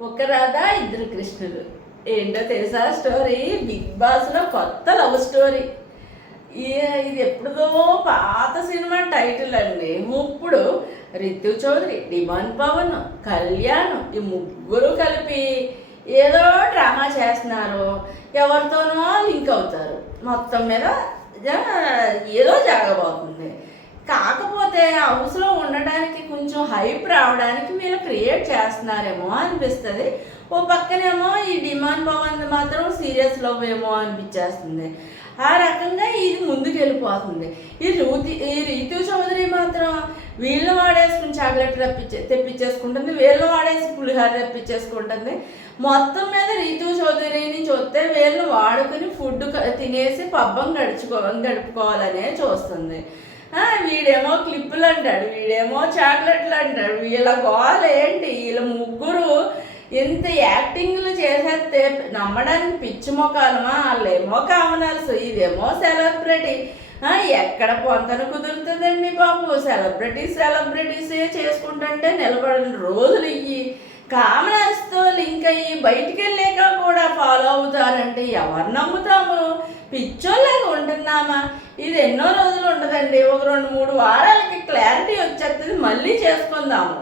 ఒక రాధ ఇద్దరు కృష్ణులు. ఏంటో తెలుసా స్టోరీ? బిగ్ బాస్లో కొత్త లవ్ స్టోరీ. ఇది ఎప్పుడుదో పాత సినిమా టైటిల్ అండి. ఇప్పుడు రితు చౌదరి, డిమాన్ పవన్, కళ్యాణ్ ఈ ముగ్గురు కలిపి ఏదో డ్రామా చేస్తున్నారు. ఎవరితోనో లింక్ అవుతారు. మొత్తం మీద ఏదో జరగబోతుంది. కాకపోతే హౌస్లో ఉండడానికి కొంచెం హైప్ రావడానికి వీళ్ళు క్రియేట్ చేస్తున్నారేమో అనిపిస్తుంది. ఓ పక్కనేమో ఈ డిమాండ్ పవన్ మాత్రం సీరియస్ లవ్ ఏమో అనిపించేస్తుంది. ఆ రకంగా ఇది ముందుకు వెళ్ళిపోతుంది. ఈ రీతు చౌదరి మాత్రం వీళ్ళు వాడేసుకుని చాక్లెట్ తెప్పించేసుకుంటుంది, వీళ్ళు వాడేసి పులిహార తెప్పించేసుకుంటుంది. మొత్తం మీద రీతు చౌదరిని చూస్తే వీళ్ళు వాడుకుని ఫుడ్ తినేసి పబ్బం గడుపుకోవాలనే చూస్తుంది. వీడేమో క్లిప్పులు అంటాడు, వీడేమో చాక్లెట్లు అంటాడు. వీళ్ళ గోల ఏంటి? వీళ్ళ ముగ్గురు ఇంత యాక్టింగ్లు చేసేస్తే నమ్మడానికి పిచ్చి మొక్కలమా? వాళ్ళేమో కామనర్స్, ఇదేమో సెలబ్రిటీ. ఎక్కడ పొంతన కుదురుతుందండి బాబు? సెలబ్రిటీసే చేసుకుంటుంటే నిలబడిన రోజులు ఇవి. కామనర్స్తో లింక్ అయ్యి బయటికి వెళ్ళాక కూడా ఫాలో అవుతారంటే ఎవరు నమ్ముతాము? పిచ్చోళ్ళగా ఉంటున్నామా? ఇది ఎన్నో రోజులు ఉండదండి. ఒక 2-3 వారాలకి క్లారిటీ వచ్చేస్తుంది. మళ్ళీ చేసుకుందాము.